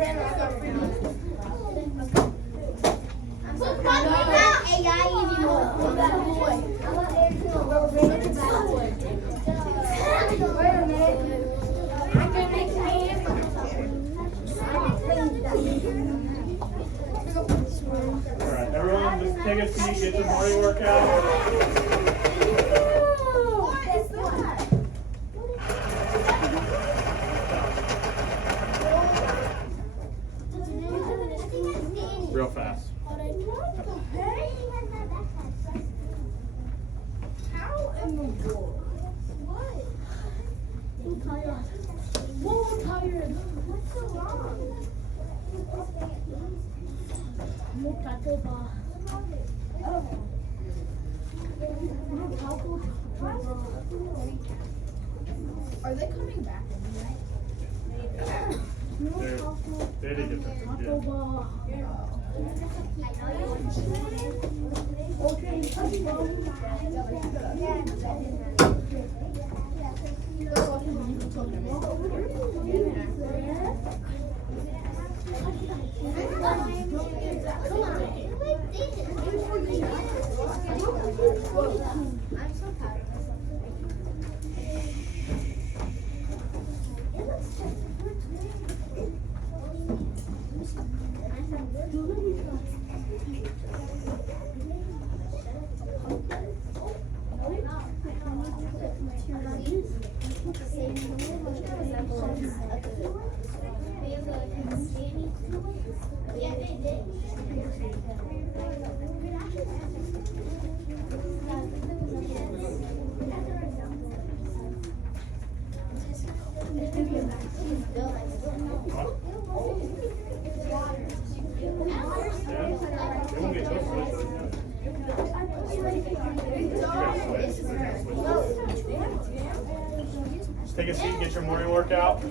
Alright, everyone just take a seat, get your morning workout. Real fast. How in the world? What? I'm tired. Whoa, I'm tired. What's so wrong? Are they coming back in They did get that. I'm so proud of Just take a seat, get your morning workout.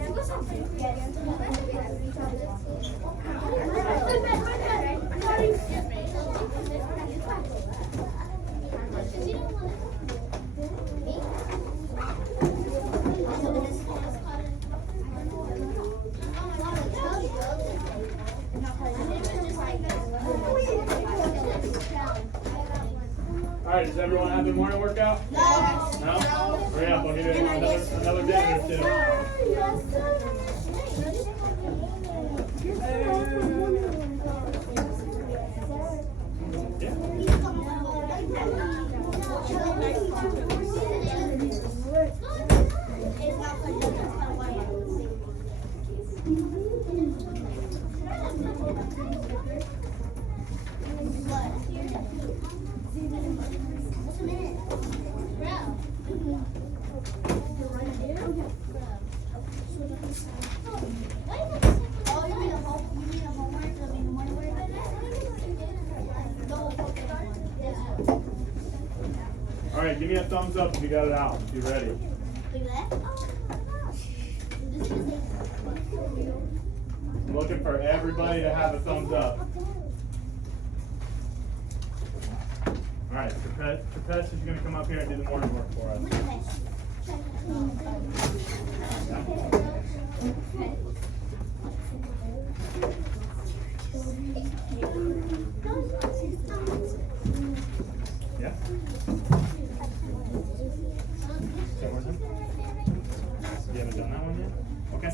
Alright, does everyone have their morning workout? No. No? Hurry up, I'll give you another minute or two. Alright, give me a thumbs up if you got it out, if you're ready. I'm looking for everybody to have a thumbs up. Alright, Trapesh is going to come up here and do the morning work for us. Yeah? You haven't done that one yet? Okay.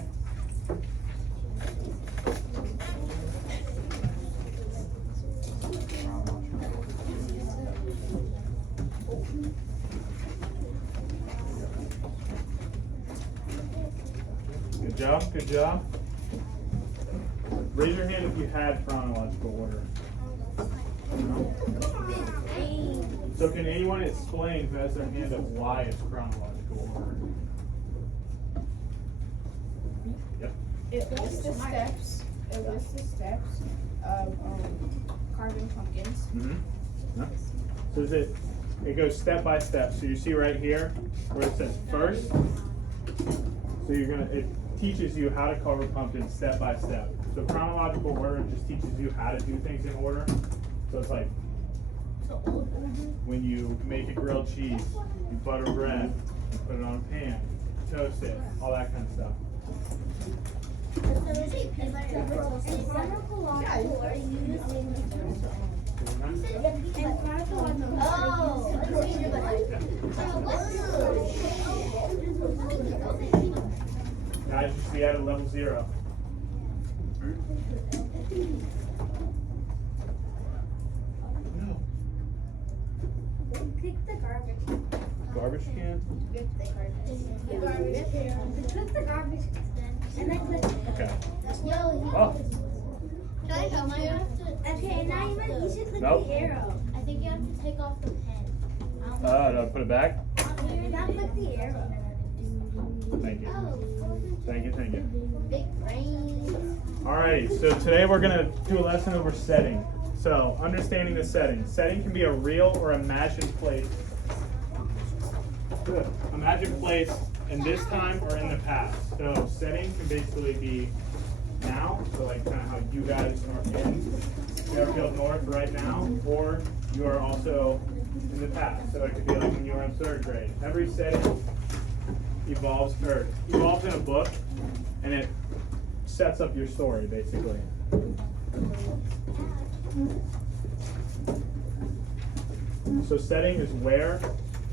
Good job, good job. Raise your hand if you had chronological order. No? So can anyone explain who has their hand up why it's chronological order? Yep. It lists the steps. It lists the steps of carving pumpkins. Mm-hmm. Yeah. So is it goes step by step. So you see right here where it says first. So it teaches you how to carve pumpkins step by step. So chronological order just teaches you how to do things in order. So it's like when you make a grilled cheese, you butter bread, you put it on a pan, toast it, all that kind of stuff. Guys, you should be at a level 0. No. Pick the garbage. Garbage can? The garbage can. Click the garbage can. And then click. Okay. Yo, Oh, Can I help you? Okay, now you should click Nope. the arrow. I think you have to take off the pen. do I put it back? Now click the arrow. Thank you. Thank you, thank you. Big brain. Alrighty, so today we're gonna do a lesson over setting. So, understanding the setting. Setting can be a real or imagined place. Imagined place in this time or in the past. So, setting can basically be now, so like kind of how you guys are in Fairfield North right now, or you are also in the past. So it could be like when you were in 3rd grade. Every setting evolves in a book, and it sets up your story basically. So setting is where,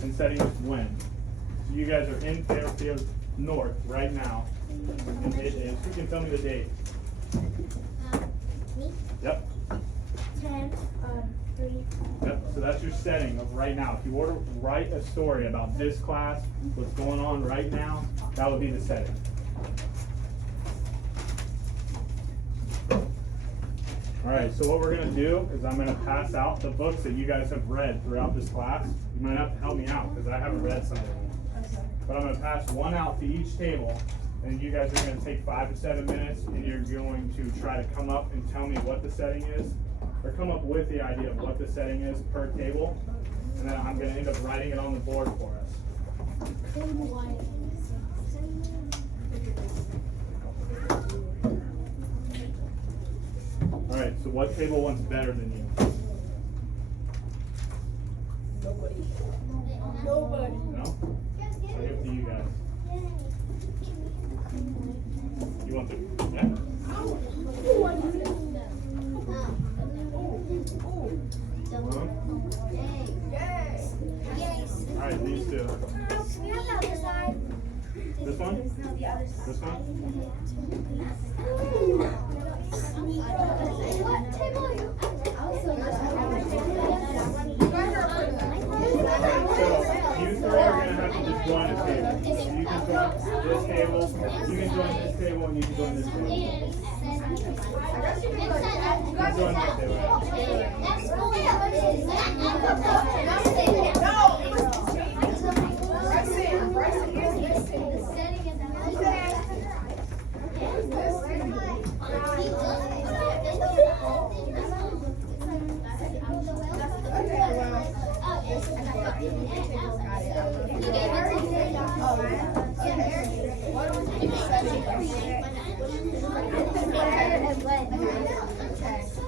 and setting is when. So you guys are in Fairfield North right now, and it is. Who can tell me the date? Me? Yep. 10, 3. Yep. So that's your setting of right now. If you were to write a story about this class, what's going on right now, that would be the setting. Alright, so what we're going to do is I'm going to pass out the books that you guys have read throughout this class. You might have to help me out because I haven't read some of them. But I'm going to pass one out to each table, and you guys are going to take 5 to 7 minutes, and you're going to try to come up and tell me what the setting is, or come up with the idea of what the setting is per table, and then I'm going to end up writing it on the board for us. Alright, so what table wants better than you? Nobody. No? I'll give it to you guys. You want the, yeah? Uh-huh. Alright, these two. This one? This one? What table are you So, you three are going to have to just join a table. So you can join this table, you can join this table, and you can join this table. You can join this table.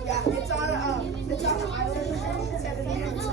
Yeah, it's on an island. 7 minutes.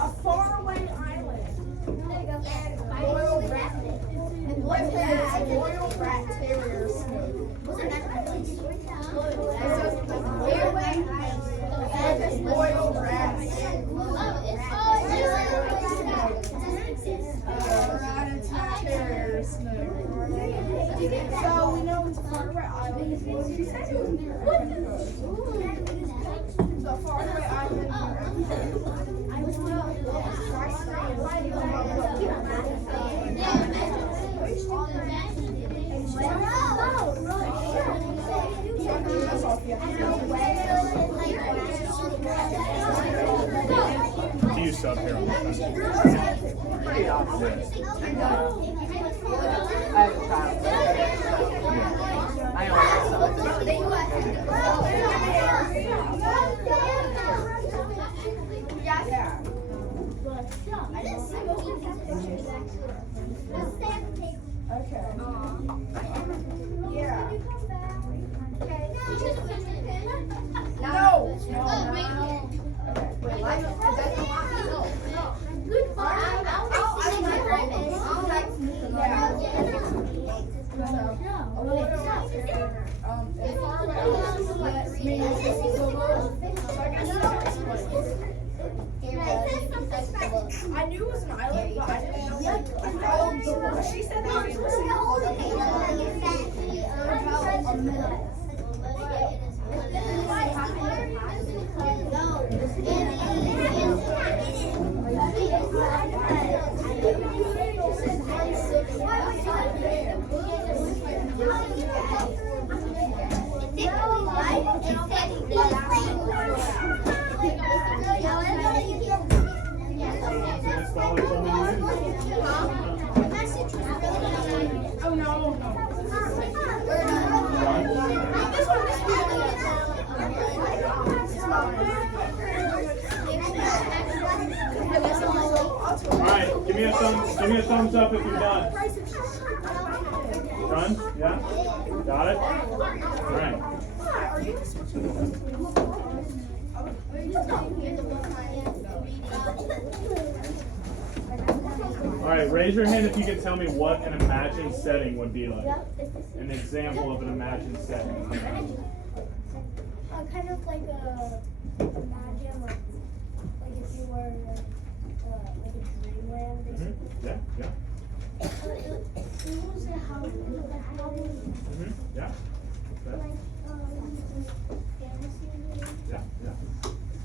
A faraway island. Royal rat. What is Royal Rat Terrier snow? Royal rat. Terrier. She said it was near Africa. So far away island. Do you sub here on the country? Pretty often. I have a child. I only have Yeah. Okay. Yeah. No. Okay. Wait, life is I knew it was an island, but I didn't know she said that Oh no. Alright, give me a thumbs up if you're done. Done? Yeah? Got it? Alright. Alright, raise your hand if you can tell me what an imagined setting would be like. An example of an imagined setting. Kind of like a imagine like if you were like a dreamland basically. Yeah, yeah. It was a house. Yeah. Like fantasy. Yeah, yeah.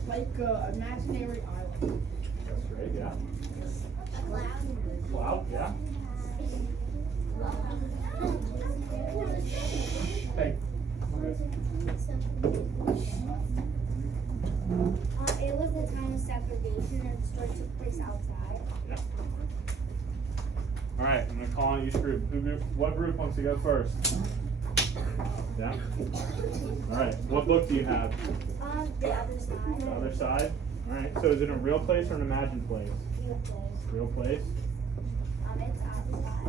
Like imaginary island. That's right, yeah. Cloud. Cloud, yeah. Hey. It was the time of segregation and the story took place outside. Yeah. All right, I'm gonna call on each group. What group wants to go first? Yeah. All right. What book do you have? The other side. The other side. All right. So is it a real place or an imagined place? Real place. Real place. It's outside.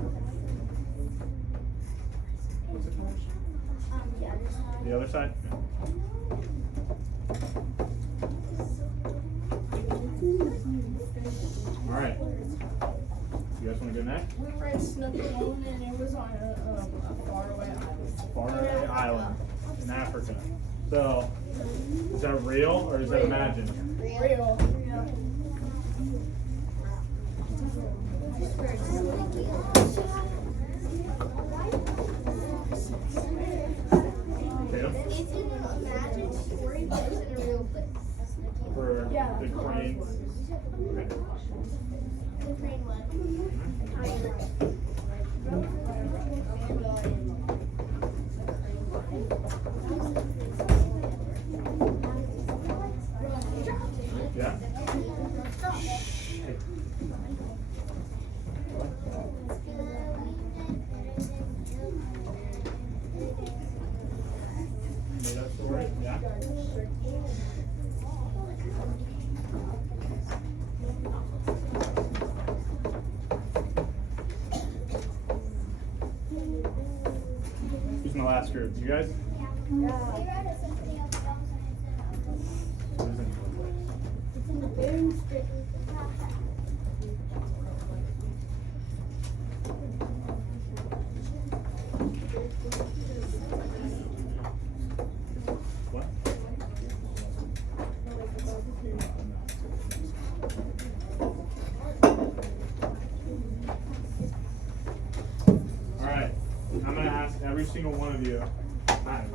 What's it called? The other side. The other side. Yeah. All right. You guys want to go next? We read Snook Alone and it was on a faraway island. Faraway island in Africa. So, is that real or is that imagined? Real. Tatum? It's an imagined story, but it's in a real place. For the crane. Okay. The crane what? Yeah. Made up story? Yeah. Who's in the last group? You guys? Who's in? It's in the very strip. What? Alright, I'm going to ask every single one of you Alright.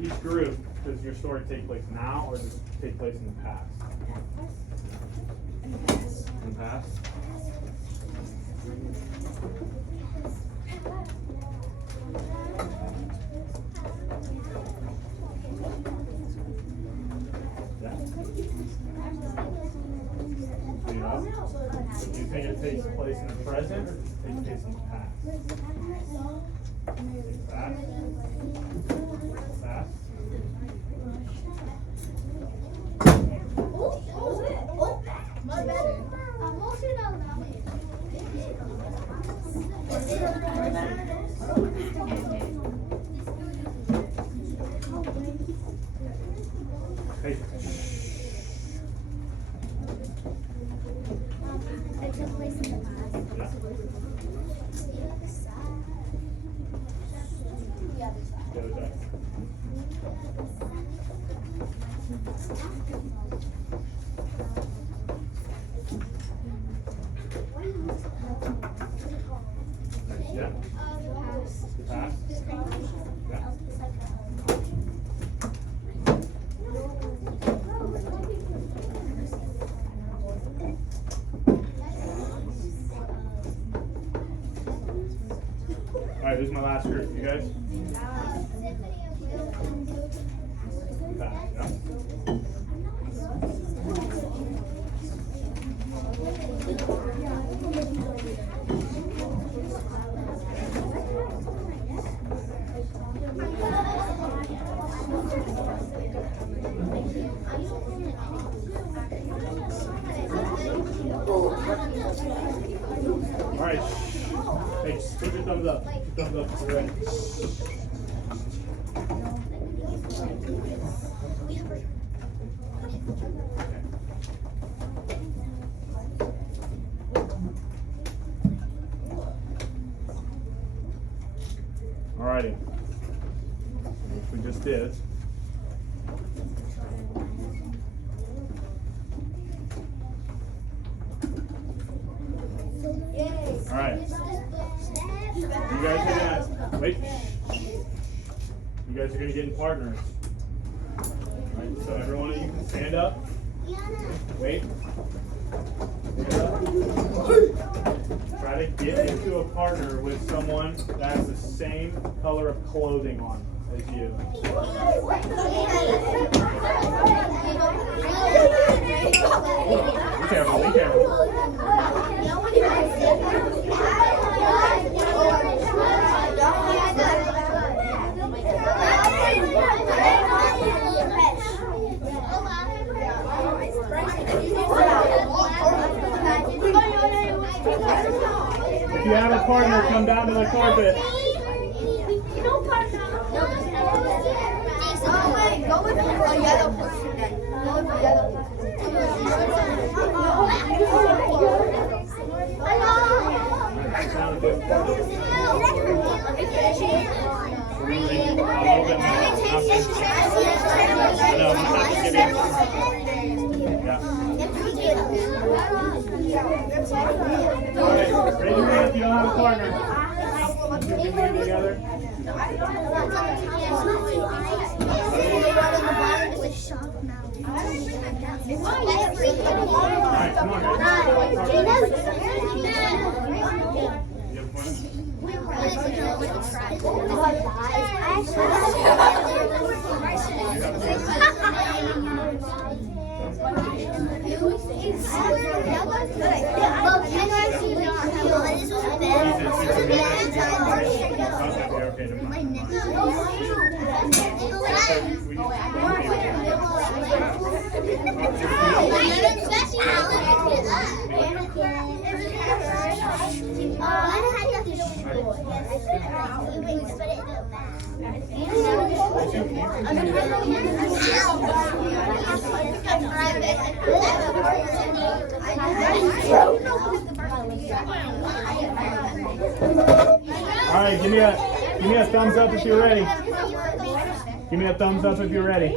Each group, does your story take place now or does it take place in the past? In the past? Yeah. Do you know? Do you think it takes place in the present or does it take place in the past? Past? Past? My bad. Hey. It took place in the past. Yeah. The other side. Yeah. The past? Yeah. Alright, who's my last group? You guys? Past, yeah. Alright, hey, put your thumbs up. Thumbs up, you're ready. Alrighty. Which we just did. Alright. You guys are gonna wait. You guys are gonna get in partners. Alright, so every one of you can stand up. Wait. Stand up. Try to get into a partner with someone that has the same color of clothing on as you. Be careful, be careful. If you have a partner, come down to the carpet. Go with the yellow person then. Go with the yellow Alright, raise your hand if you don't have a partner. You can work together. Alright, come on, guys. You have Alright, give me a thumbs up if you're ready. Give me a thumbs up if you're ready.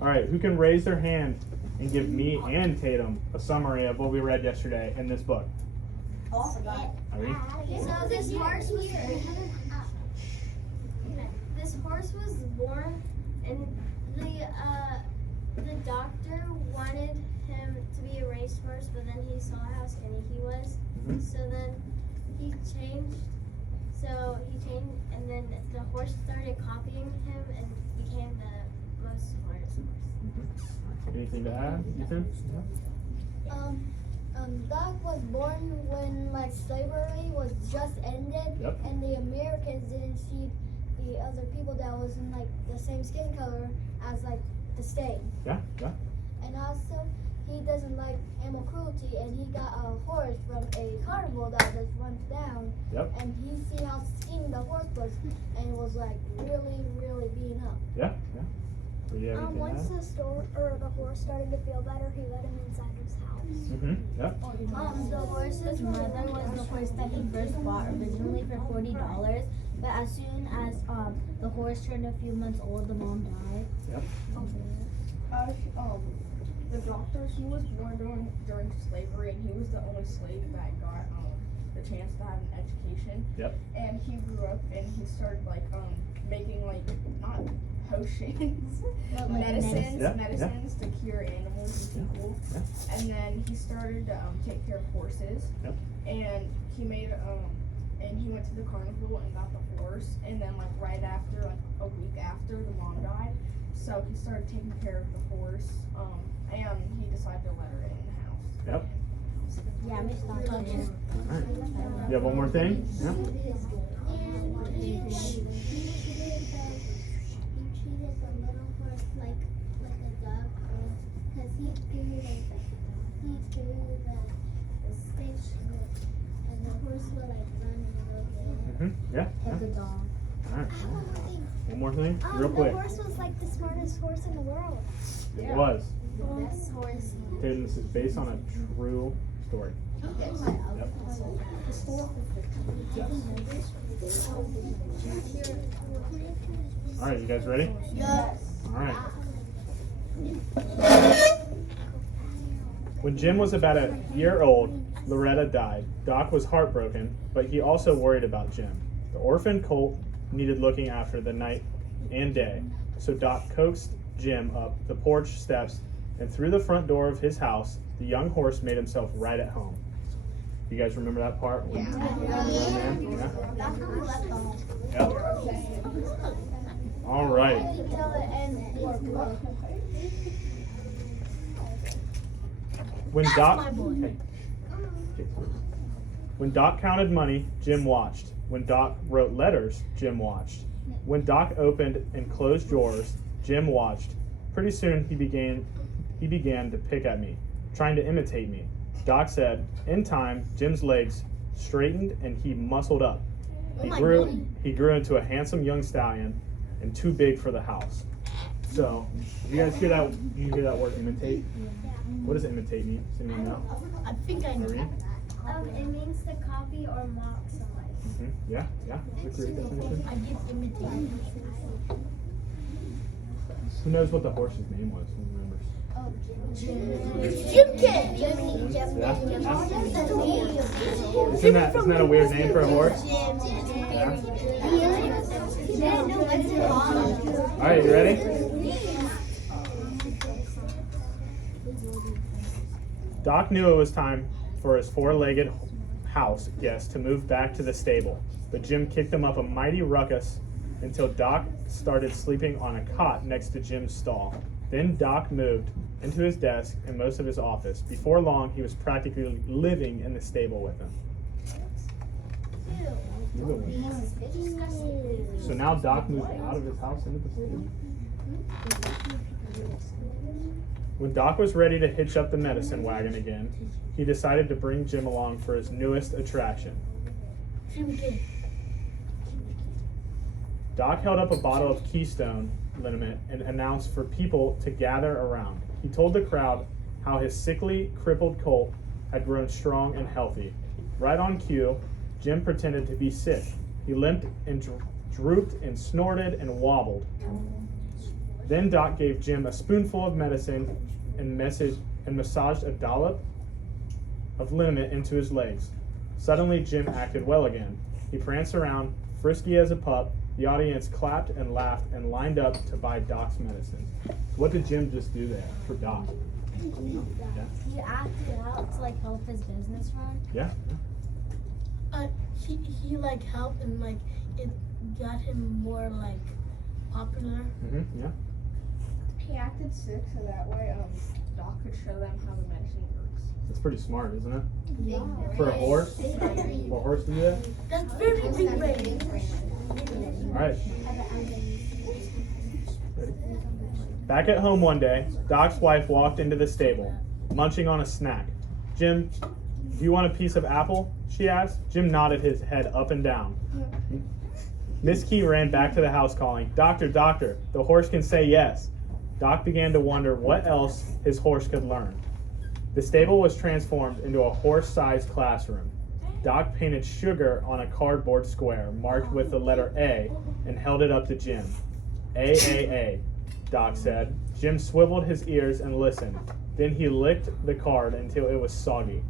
Alright, who can raise their hand and give me and Tatum a summary of what we read yesterday in this book? Ready? So this March this horse was born, and the doctor wanted him to be a racehorse, but then he saw how skinny he was, Mhm. so then he changed. And then the horse started copying him and became the most smartest horse. Anything to add, Ethan? Doc was born when like slavery was just ended, Yep. and the Americans didn't see the other people that was in like the same skin color as like the state. Yeah, yeah. And also, he doesn't like animal cruelty, and he got a horse from a carnival that just went down. Yep. And he see how skinny the horse was, and it was like really beaten up. Yeah, yeah. Do you have anything to Once add? the horse started to feel better, he let him inside his house. Mm-hmm. Yep. The horse's mother was the horse that he first bought originally for $40, but as soon as the horse turned a few months old, the mom died. Yep. The doctor, he was born during slavery, and he was the only slave that got the chance to have an education. Yep. And he grew up, and he started like making like not potions, But, like, medicines, Yeah, medicines to cure animals and people. Yeah. And then he started to take care of horses. Yep. And he made and he went to the carnival and got the horse. And then like right after, like a week after, the mom died. So he started taking care of the horse. And he decided to let her in the house. Yep. Yeah, Miss Doctor. Alright. You have one more thing? Yeah. And he treated the little horse like a dog, because he threw the stick, and the horse would like run and go get it. Mm-hmm. Yeah. Like Yeah. a dog. Alright. One more thing, real quick. The horse was like the smartest horse in the world. It was. The best horse. Okay, this is based on a true story. Yep. Alright, you guys ready? Yes. Alright. When Jim was about a year old, Loretta died. Doc was heartbroken, but he also worried about Jim. The orphan colt needed looking after the night and day, so Doc coaxed Jim up the porch steps and through the front door of his house. The young horse made himself right at home. You guys remember that part? Yeah. Yep. All right. When Doc counted money, Jim watched. When Doc wrote letters, Jim watched. When Doc opened and closed drawers, Jim watched. Pretty soon he began to pick at me, trying to imitate me. Doc said, in time, Jim's legs straightened and he muscled up. He grew into a handsome young stallion and too big for the house. So, you guys hear that? You hear that word imitate? What does imitate mean? Does anyone know? I think I know. Marie? It means to copy or mock somebody. Mm-hmm. Yeah, that's a great definition. I give imitate. Who knows what the horse's name was? Who remembers? Jimkin. Yeah. Isn't that a weird name for a horse? Yeah. All right, you ready? Doc knew it was time for his four-legged house guest to move back to the stable, but Jim kicked them up a mighty ruckus until Doc started sleeping on a cot next to Jim's stall. Then Doc moved into his desk and most of his office. Before long, he was practically living in the stable with him. So now Doc moved out of his house into the stable. When Doc was ready to hitch up the medicine wagon again, he decided to bring Jim along for his newest attraction. Doc held up a bottle of Keystone liniment and announced for people to gather around. He told the crowd how his sickly, crippled colt had grown strong and healthy. Right on cue, Jim pretended to be sick. He limped and drooped and snorted and wobbled. Then Doc gave Jim a spoonful of medicine and massaged a dollop of liniment into his legs. Suddenly, Jim acted well again. He pranced around, frisky as a pup, The audience clapped and laughed and lined up to buy Doc's medicine. What did Jim just do there for Doc? Yeah. He acted out to like help his business run. Yeah. He like helped and like it got him more like popular. Yeah. He acted sick so that way Doc could show them how the medicine works. That's pretty smart, isn't it? Yeah. For a horse? For a horse to do that? That's very big brain. All right. Back at home one day, Doc's wife walked into the stable, munching on a snack. Jim, do you want a piece of apple? She asked. Jim nodded his head up and down. Miss Key ran back to the house calling, "Doctor, doctor, the horse can say yes." Doc began to wonder what else his horse could learn. The stable was transformed into a horse-sized classroom. Doc painted sugar on a cardboard square marked with the letter A and held it up to Jim. A, Doc said. Jim swiveled his ears and listened. Then he licked the card until it was soggy.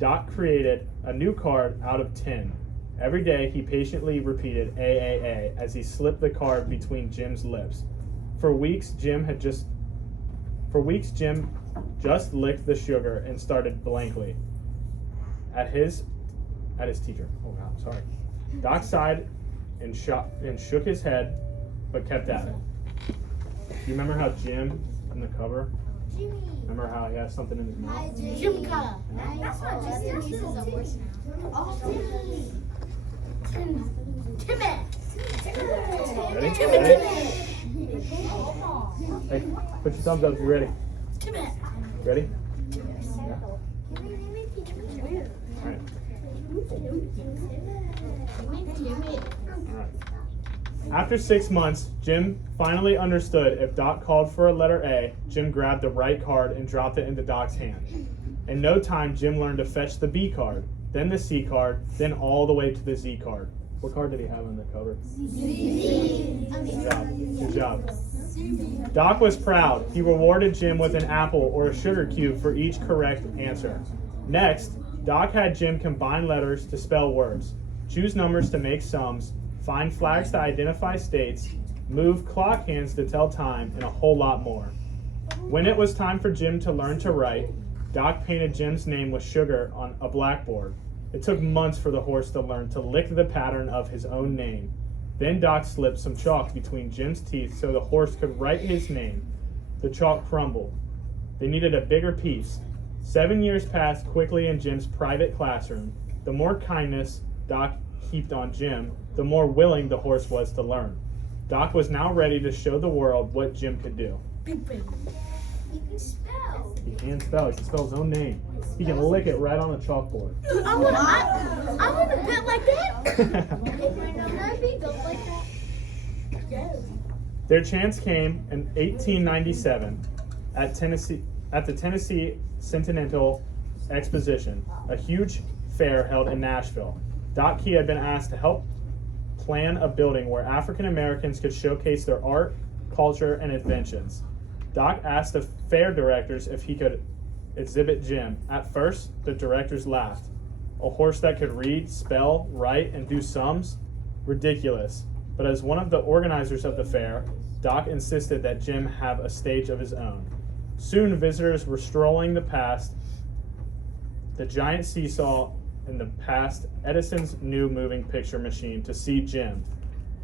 Doc created a new card out of tin. Every day he patiently repeated A as he slipped the card between Jim's lips. For weeks Jim just licked the sugar and started blankly at his teacher. Oh wow, sorry. Doc sighed and shook his head, but kept at it. You remember how Jim in the cover? Remember how he has something in his mouth? Jim Cow. That's not just pieces of horse now. Ready? Ready? Hey, put your thumbs up if you're ready. Ready? All right. After 6 months, Jim finally understood if Doc called for a letter A, Jim grabbed the right card and dropped it into Doc's hand. In no time, Jim learned to fetch the B card, then the C card, then all the way to the Z card. What card did he have on the cover? Z. Good job. Good job. Doc was proud. He rewarded Jim with an apple or a sugar cube for each correct answer. Next, Doc had Jim combine letters to spell words, choose numbers to make sums, find flags to identify states, move clock hands to tell time, and a whole lot more. When it was time for Jim to learn to write, Doc painted Jim's name with sugar on a blackboard. It took months for the horse to learn to lick the pattern of his own name. Then Doc slipped some chalk between Jim's teeth so the horse could write his name. The chalk crumbled. They needed a bigger piece. 7 years passed quickly in Jim's private classroom. The more kindness Doc heaped on Jim, the more willing the horse was to learn. Doc was now ready to show the world what Jim could do. Big brain. You can spell. He can spell. He can spell his own name. He can lick it right on a chalkboard. I want a bit like that. Can I be built like that? Yes. Their chance came in 1897 at the Tennessee Centennial Exposition, a huge fair held in Nashville. Doc Key had been asked to help plan a building where African Americans could showcase their art, culture, and inventions. Doc asked the fair directors if he could exhibit Jim. At first, the directors laughed. A horse that could read, spell, write, and do sums? Ridiculous. But as one of the organizers of the fair, Doc insisted that Jim have a stage of his own. Soon, visitors were strolling past the giant seesaw and past Edison's new moving picture machine to see Jim.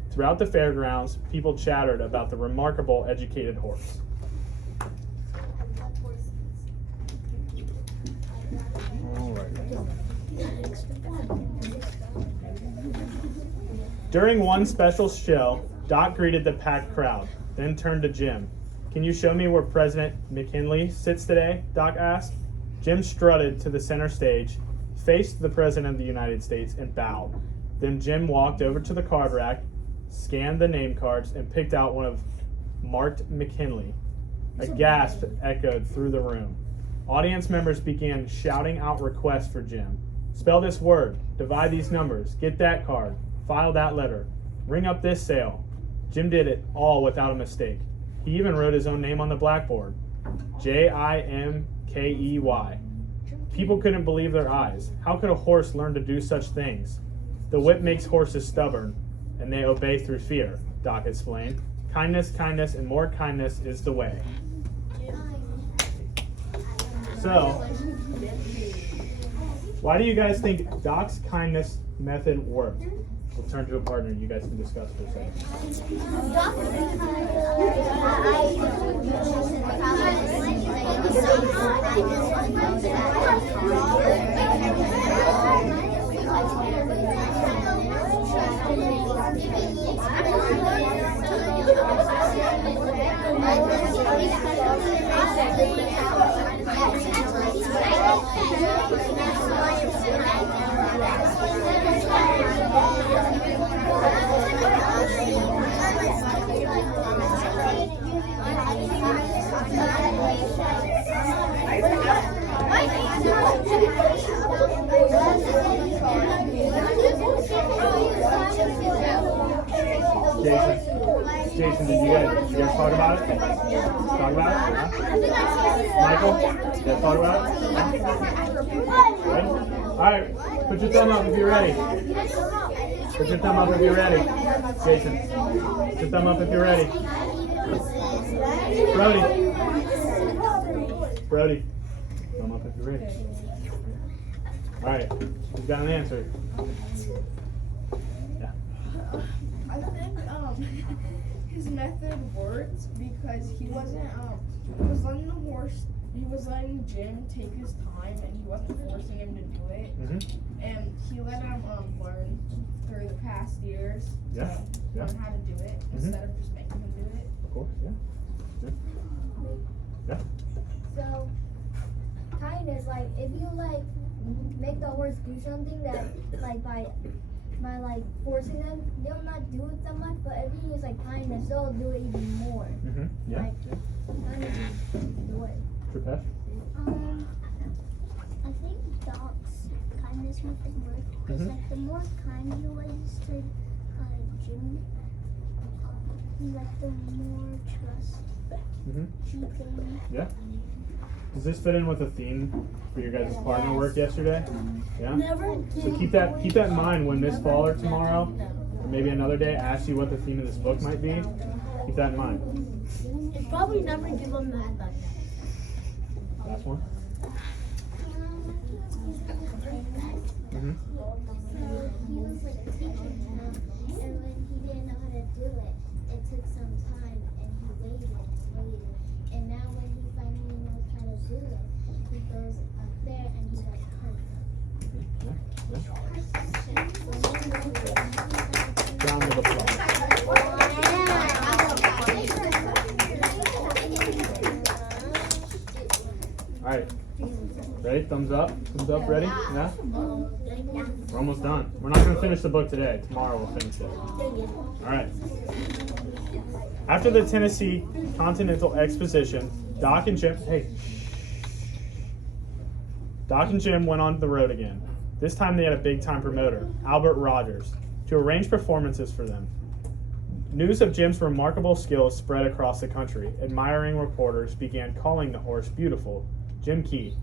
Throughout the fairgrounds, people chattered about the remarkable educated horse. During one special show, Doc greeted the packed crowd, then turned to Jim. "Can you show me where President McKinley sits today?" Doc asked. Jim strutted to the center stage, faced the President of the United States, and bowed. Then Jim walked over to the card rack, scanned the name cards, and picked out one of marked McKinley. A gasp echoed through the room. Audience members began shouting out requests for Jim. "Spell this word, divide these numbers, get that card, file that letter, ring up this sale." Jim did it all without a mistake. He even wrote his own name on the blackboard. Jimkey. People couldn't believe their eyes. How could a horse learn to do such things? The whip makes horses stubborn, and they obey through fear, Doc explained. Kindness, kindness, and more kindness is the way. So, why do you guys think Doc's kindness method worked? We'll turn to a partner. You guys can discuss for a second. Jason, did you guys talk about it? Talk about it? Huh? Michael, you guys talk about it? Ready? Alright, put your thumb up if you're ready. Put your thumb up if you're ready. Jason, put your thumb up if you're ready. Brody, thumb up if you're ready. Alright, who's got an answer? Yeah. I think his method worked because he was letting Jim take his time and he wasn't forcing him to do it. And he let him learn through the past years to learn how to do it instead of just making him do it. Of course, yeah. So, kindness, like, if you, like, make the horse do something that, like, by like, forcing them, they'll not do it so much, but if you use, like, kindness, they'll do it even more. Yeah. Like, kindness is the way. Tripesh? I think Doc's kindness method worked because like the more kind you was to Jim, like the more trust he gained. Yeah. Does this fit in with the theme for your guys' partner work yesterday? Yeah? So keep that in mind when Miss Fall or tomorrow, or maybe another day, asks you what the theme of this book might be. Keep that in mind. And probably never give him that back. Last one? So he was like a teacher now, and when he didn't know how to do it, it took some time, and he waited and waited. And now when he finally knows how to do it, he goes up there and he does perfect. Round of applause. Alright. Ready? Thumbs up? Thumbs up, ready? Yeah? We're almost done. We're not going to finish the book today. Tomorrow we'll finish it. Alright. After the Tennessee Continental Exposition, Doc and Jim went on the road again. This time they had a big-time promoter, Albert Rogers, to arrange performances for them. News of Jim's remarkable skills spread across the country. Admiring reporters began calling the horse Beautiful Jim Key.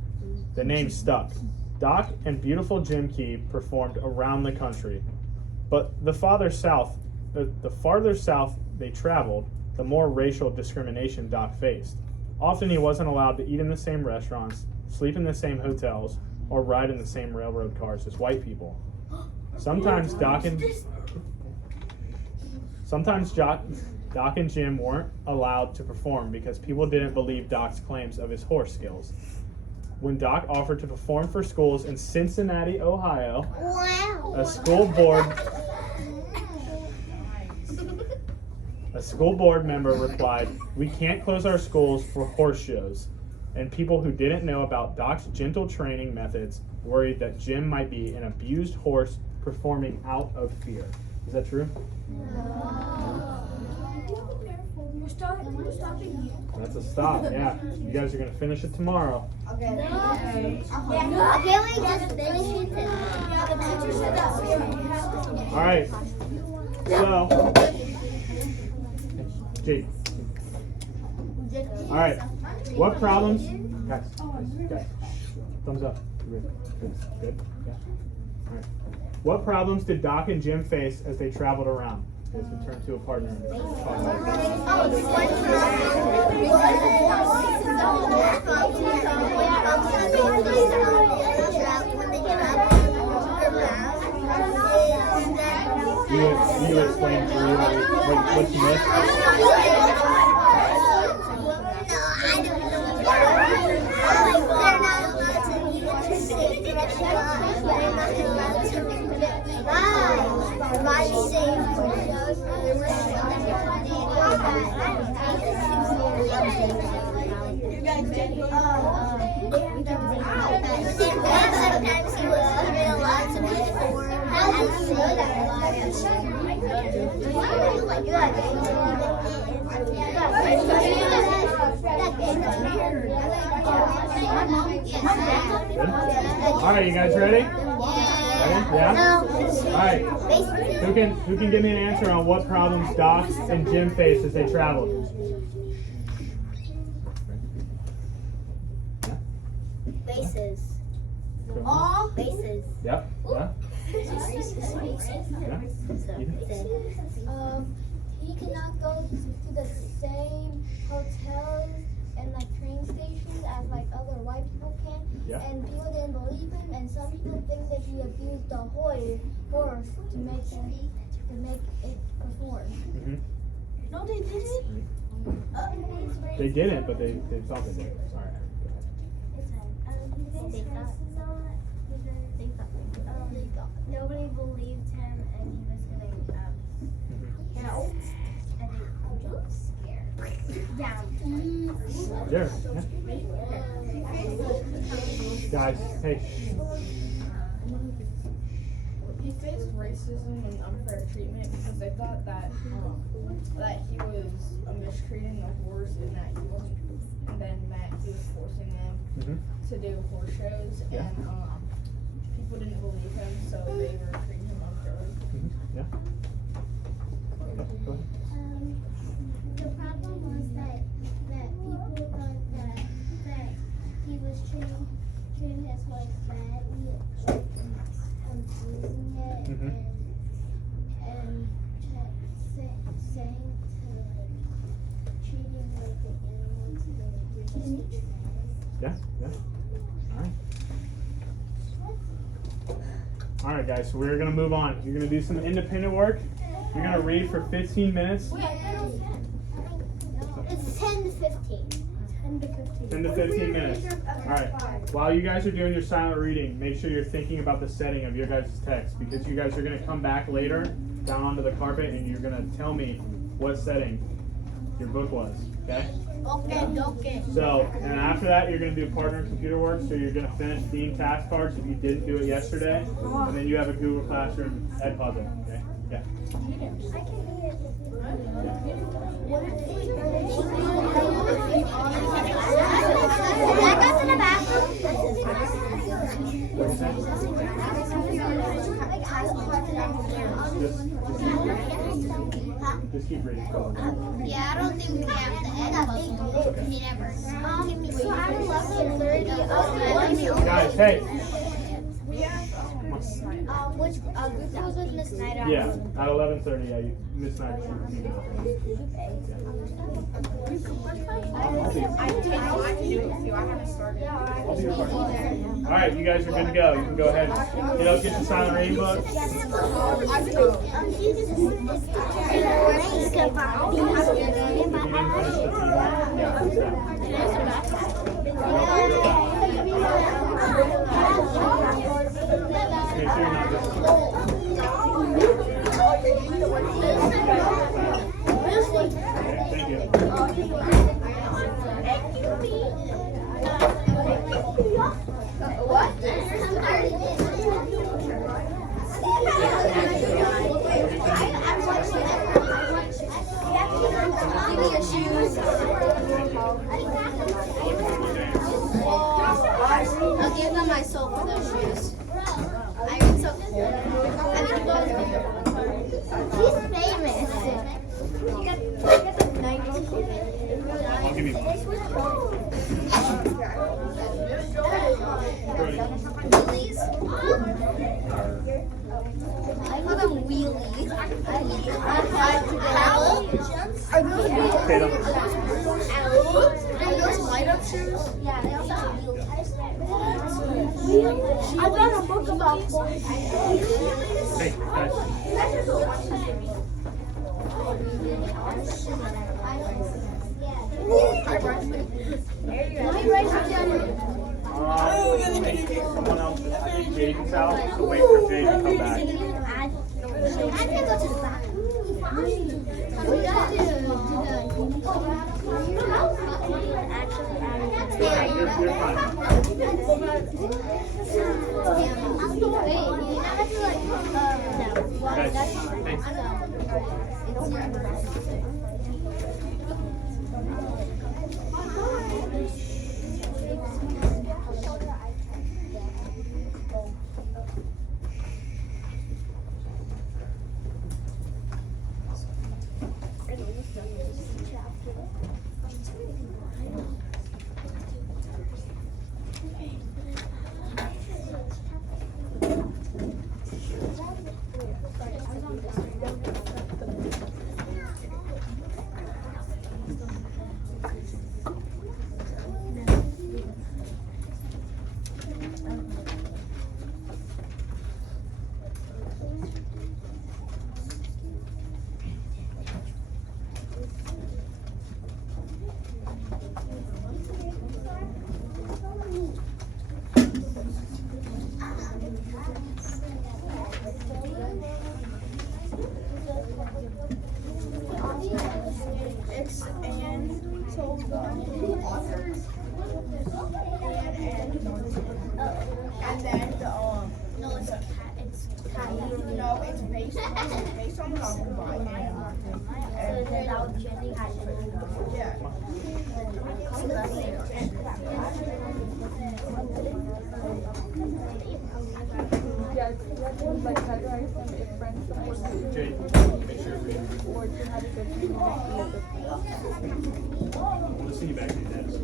The name stuck. Doc and Beautiful Jim Key performed around the country. But the farther south they traveled, the more racial discrimination Doc faced. Often he wasn't allowed to eat in the same restaurants, sleep in the same hotels, or ride in the same railroad cars as white people. Sometimes Doc and Jim weren't allowed to perform because people didn't believe Doc's claims of his horse skills. When Doc offered to perform for schools in Cincinnati, Ohio, a school board member replied, "We can't close our schools for horse shows." And people who didn't know about Doc's gentle training methods worried that Jim might be an abused horse performing out of fear. Is that true? That's a stop, yeah. You guys are going to finish it tomorrow. Okay, we just finish it. Yeah, the teacher said that. All right. So, Jake. All right. What problems? Guys. Thumbs up. Good. Yeah. All right. What problems did Doc and Jim face as they traveled around? Okay, so turn to a partner and talk about it. You explain to me what you missed? Sometimes he was even allowed to be four. All right, you guys ready? Ready? Yeah? All right. Who can give me an answer on what problems Doc and Jim faced as they traveled? Bases. All Bases. Yep. Yeah. He cannot go to the same hotels and like train stations as like other white people can. Yeah. And people didn't believe him, and some people think that he abused the horse to make it perform. Mm-hmm. No, they didn't. They didn't, but they thought they did. Sorry. Nobody believed him, and he was getting help. And they were scared. Sure. Yeah. Guys, hey. He faced racism and unfair treatment because they thought that he was mistreating the horse and that he wasn't, and then that he was forcing them to do horse shows, Yeah. and people didn't believe him, so they were treating him unfairly. Yeah. Go ahead. The problem was that people thought that he was treating his horse badly, confusing it, and saying to treat him like an animal to the Yeah. All right, guys. So we're gonna move on. You're gonna do some independent work. You're gonna read for 15 minutes. It's 10 to 15. 10 to 15 minutes. All right. While you guys are doing your silent reading, make sure you're thinking about the setting of your guys' text, because you guys are gonna come back later down onto the carpet and you're gonna tell me what setting your book was. Okay? Okay. So, and after that, you're going to do partner computer work. So you're going to finish theme task cards if you didn't do it yesterday, and then you have a Google Classroom Ed puzzle. Okay? Yeah. That goes in the bathroom. Just keep reading. Yeah, I don't think we have the Ed puzzle. He never. So at 11:30. Guys, hey. Which group was with Miss Snyder? Yeah, at 11:30. Yeah, you Miss Snyder. I can do it too. I haven't started. I'll do your part. All right, you guys are good to go. You can go ahead. You know, get your silent reading book. Make sure you're not just. Thank you. I'll give them my soul for those shoes. I'm so cool. He's famous. I'll give you mine. Wheelies? I call them wheelies. Are those Tatum. light up shoes? Yeah, they also have I read a book about boys. Hey, guys. Someone else. I think Jaden's out. So wait for Jaden to come back. I can go to the bathroom. We got to do Yeah, you're fine. Guys, thanks. It's and so the authors and then the No, it's cat. no, it's based on the novel by and So then I would Jenny yeah. Jaden, make sure we. We'll see you back in this.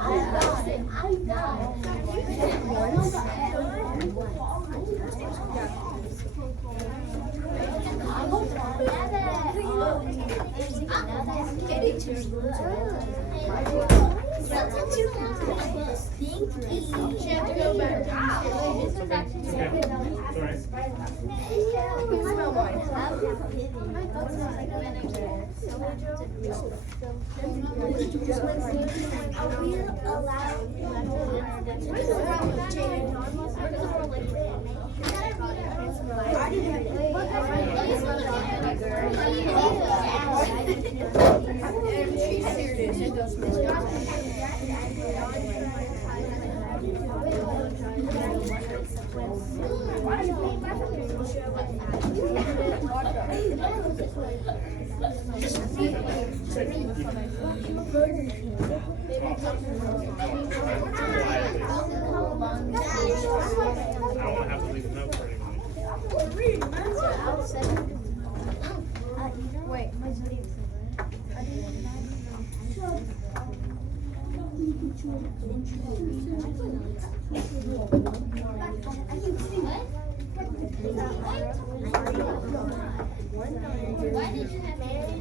I don't want to have to leave a note for anyone. Wait, my zodiac Why did you have married?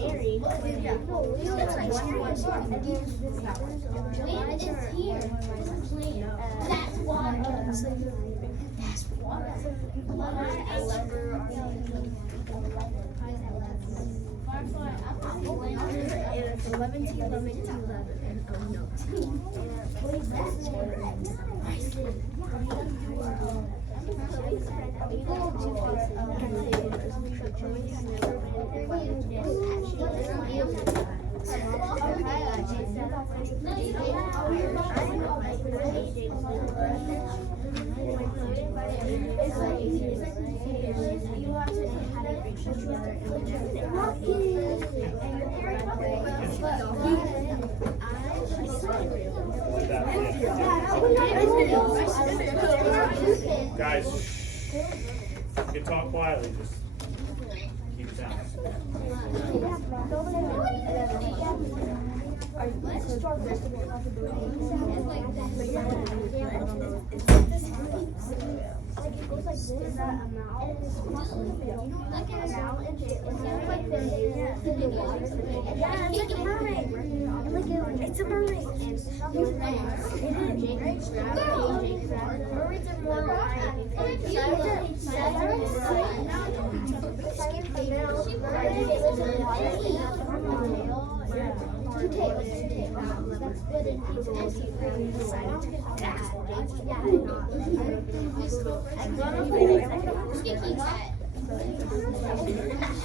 Married. When is here? That's why. That's It's 11 to 11 to 11. Guys, you can talk quietly, just keep it down. It's a mermaid.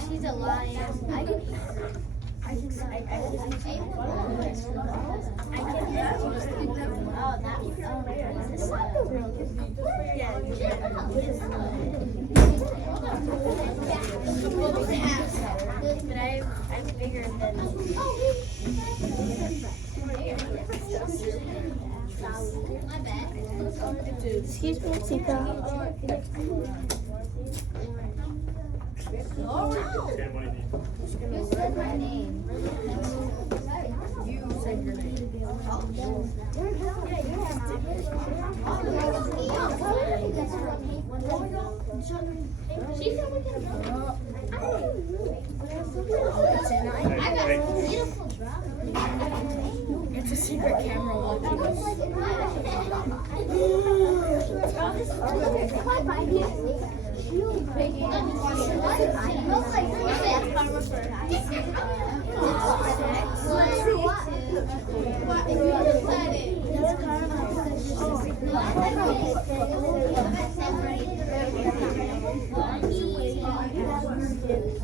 She's a lion. I'm bigger than. My bad. Excuse me, Tika. Dan, what do you need? You said my name. You said your name. I got a beautiful drop. It's a secret camera watching us.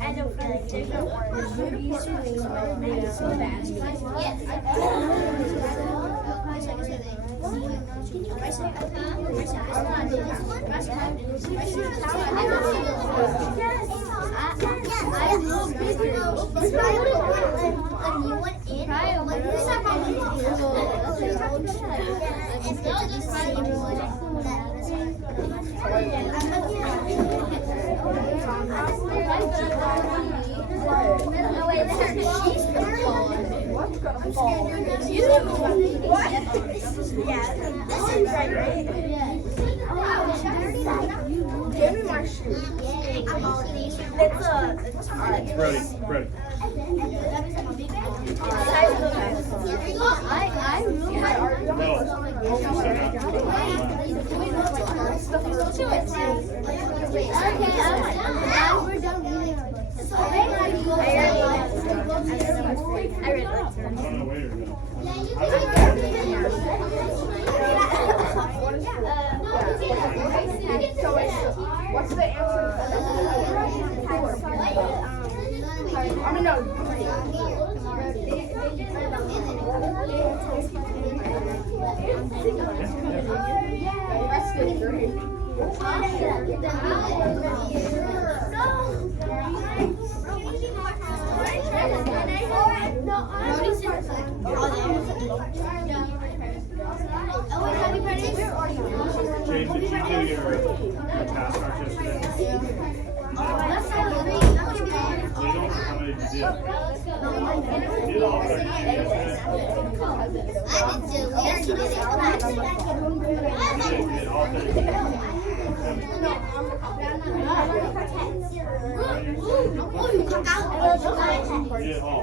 I don't feel like different words. Yes. Give me my shoe. Brody, Brody. I don't know where you're going. What's the answer? I mean, That's good. James, did you do your task mark yesterday? You don't know how many you did. You did all 30 yesterday. You did all 30. You did all.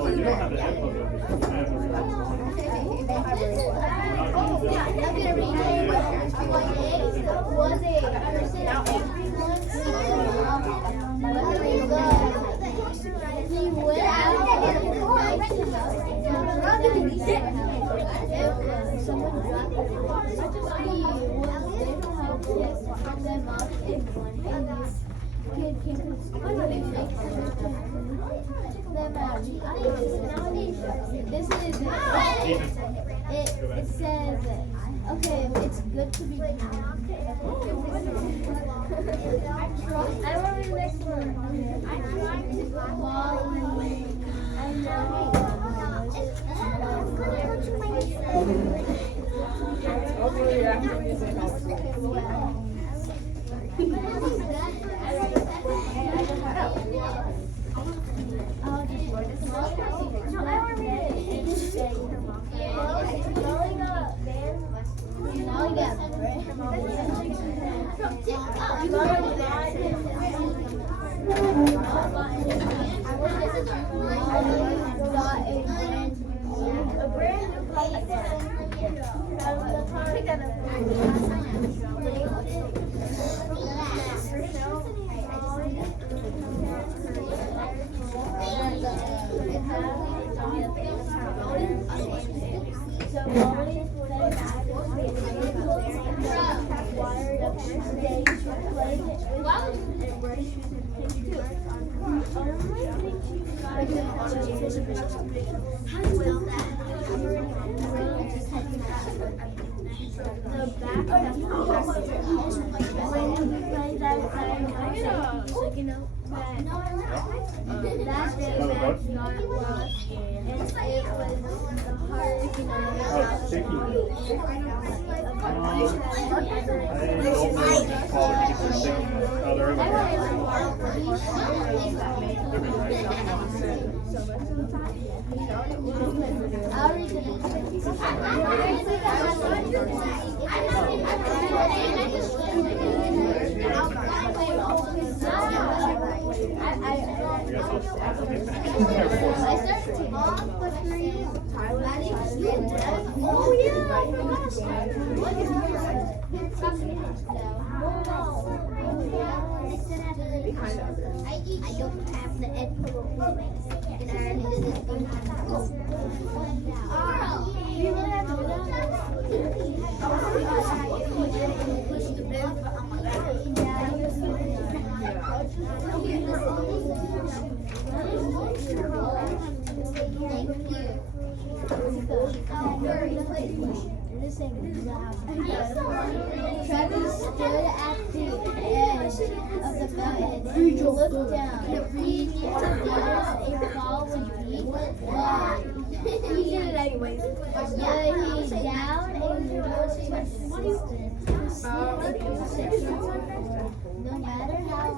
Well, you don't have the info though. I have the This is it says okay, it's good to be I want the next one. A brand new Oh, sticky. I don't know what it's called. I think it's sticky. Oh, they're Oh yeah, I I don't have the egg Travis stood at the edge of the mountain and looked down. He noticed a fall would be he did it anyways. He down and no matter how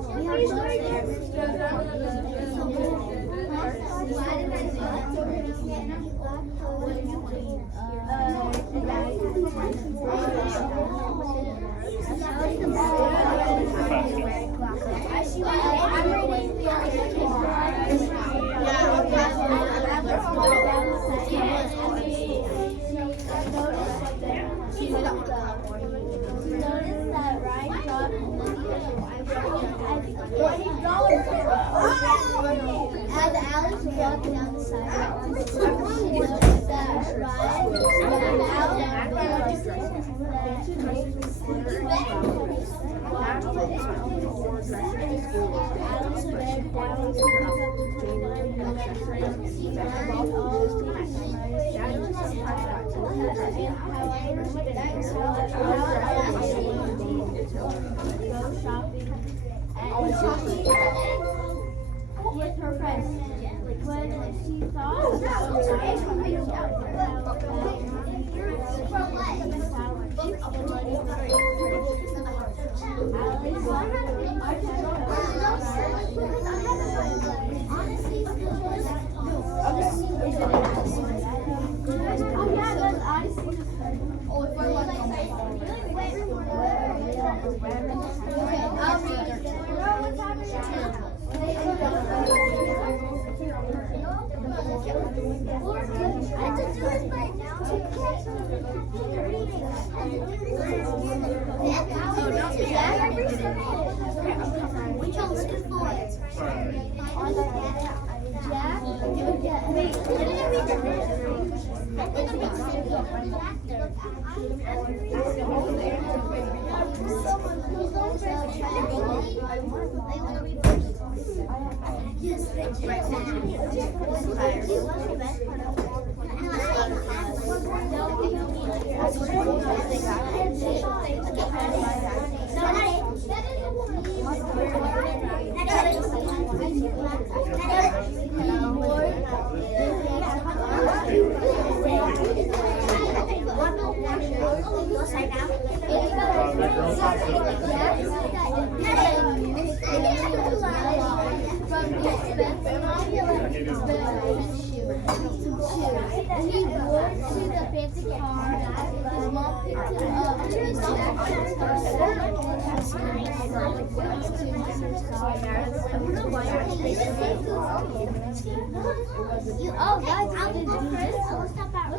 as Alex walked down the sidewalk, he noticed that Ryan was out with her friends. When she thought Oh, guys, I'll go first. I'll stop at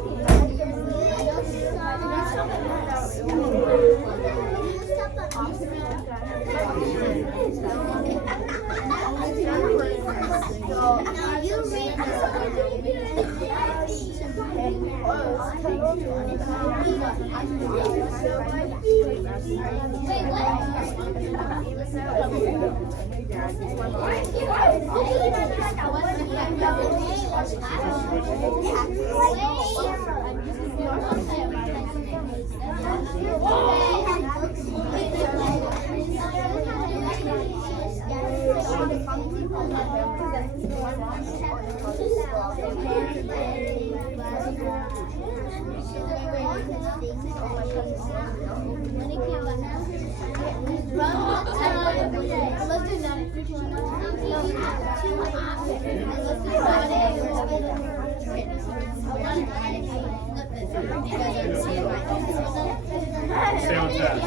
Stay on task.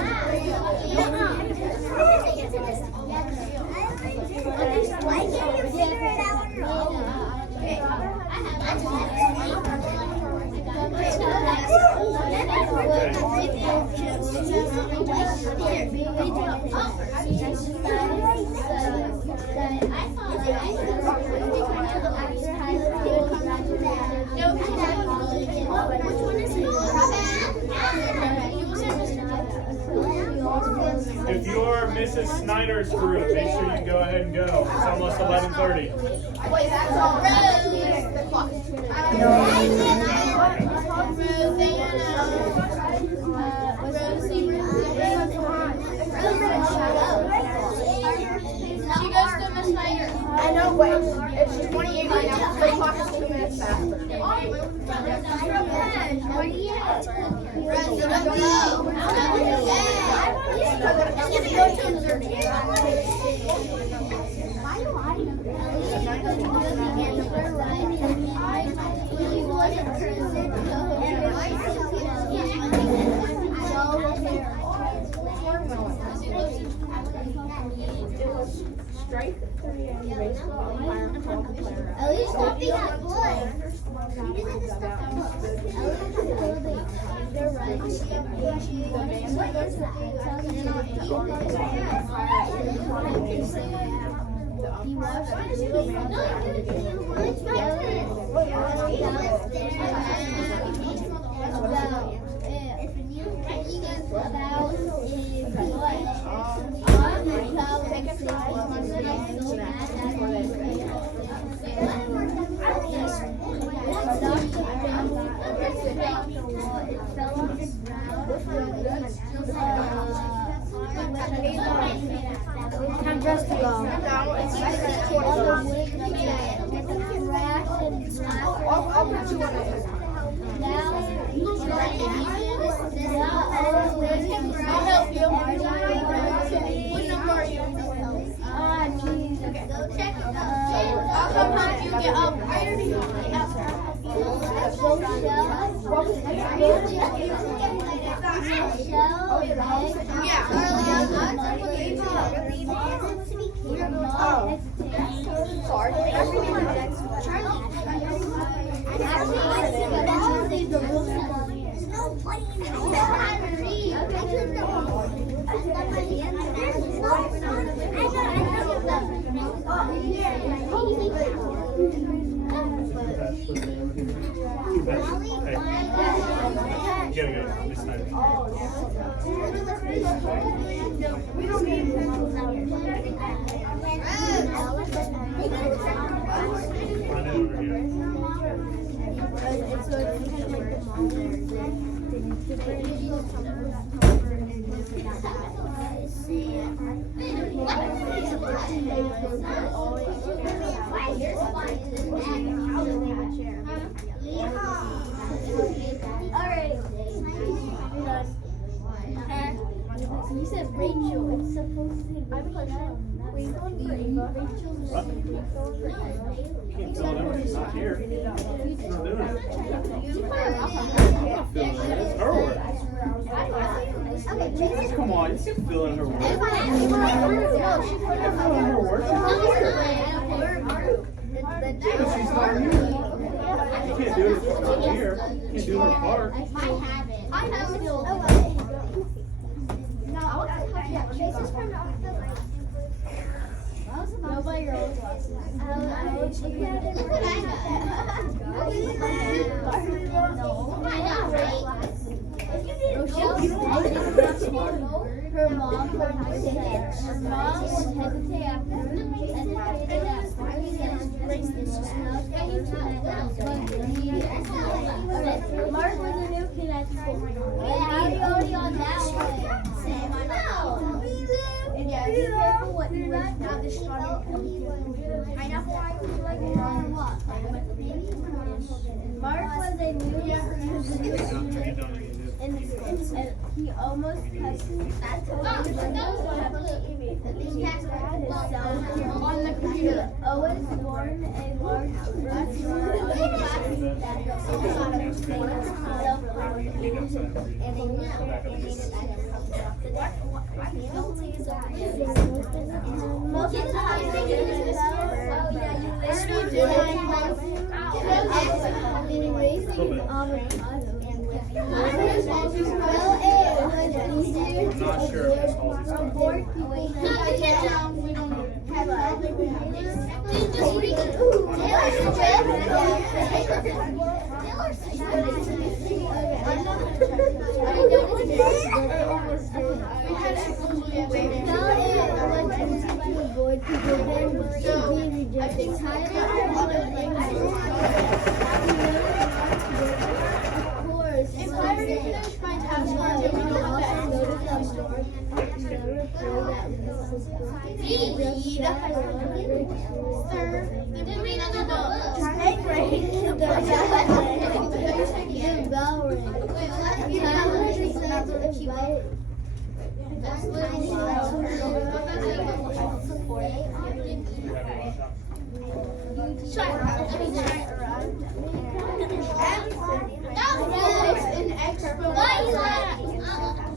Why can't you figure it out on your own? If you're Mrs. Snyder's group, make sure you go ahead and go. It's almost 11:30. Wait, that's all. The clock is She goes to Miss Snyder. I know, but it's 28 right now. So the clock is 2 minutes faster. Strike 3 and baseball umpire called the player out. At least don't be that good. They're right. Time for us to go. I'll put you on it. I'll help you. What number are you? I'll come help you get up. Hey, you gotta go. Miss Snyder. Run it over here. You said Rachel. It's supposed to be Rachel. What? You can't fill it in when she's not here. She's not doing it. I'm not filling it in. It's her work. Come on, you can fill in her work. You can fill in her work. But she's not here. You can't do it if she's not here. You can't do her part. I have it. Nobody rolls. Look what I have. I know, right? Her mom would hesitate. Her mom would hesitate after hesitated at first and breaks the smell. Mark was a new kid at school. Already on that one. Same, I know. And yeah, be careful what you wish. Now this strawberry. Pineapple. Mark was a new student in the school, and he almost touched that told me On the computer. Owen worn a large I'm not sure if it's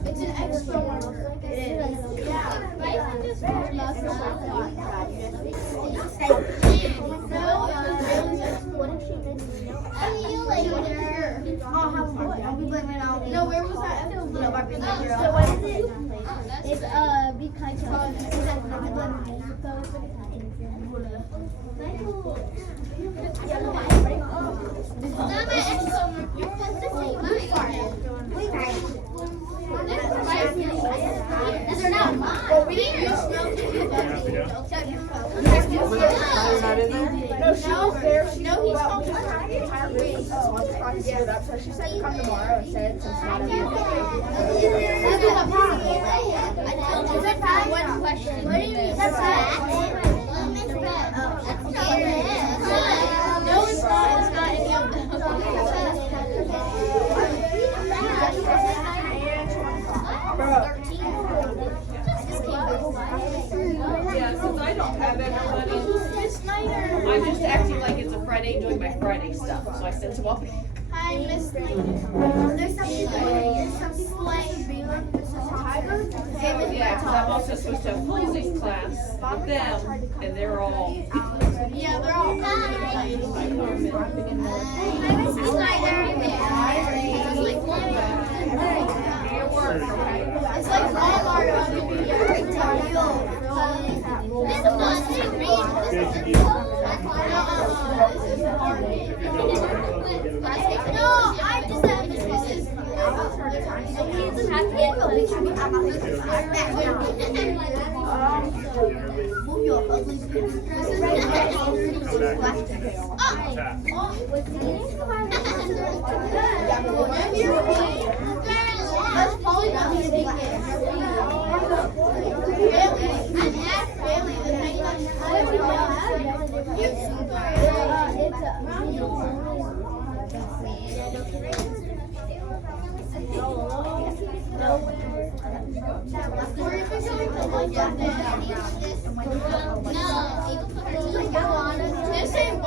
It's an extra marker. It is. No, where was that? No, so what is it? It's be kind to They're not mine. No, he's not so she said come tomorrow and said it's not one question. What do you mean? That's no, it's not. It's not any of them. Yeah, since I don't have everybody, I'm just acting like it's a Friday and doing my Friday stuff, so I sent them up. Hi, Miss There's some people like being like Mrs. Tiger. Yeah, because I'm also supposed to have closing class with them, and they're all. Yeah, they're all It's like Walmart on the No, I just have this. Move your ugly That's probably not his weekend. This ain't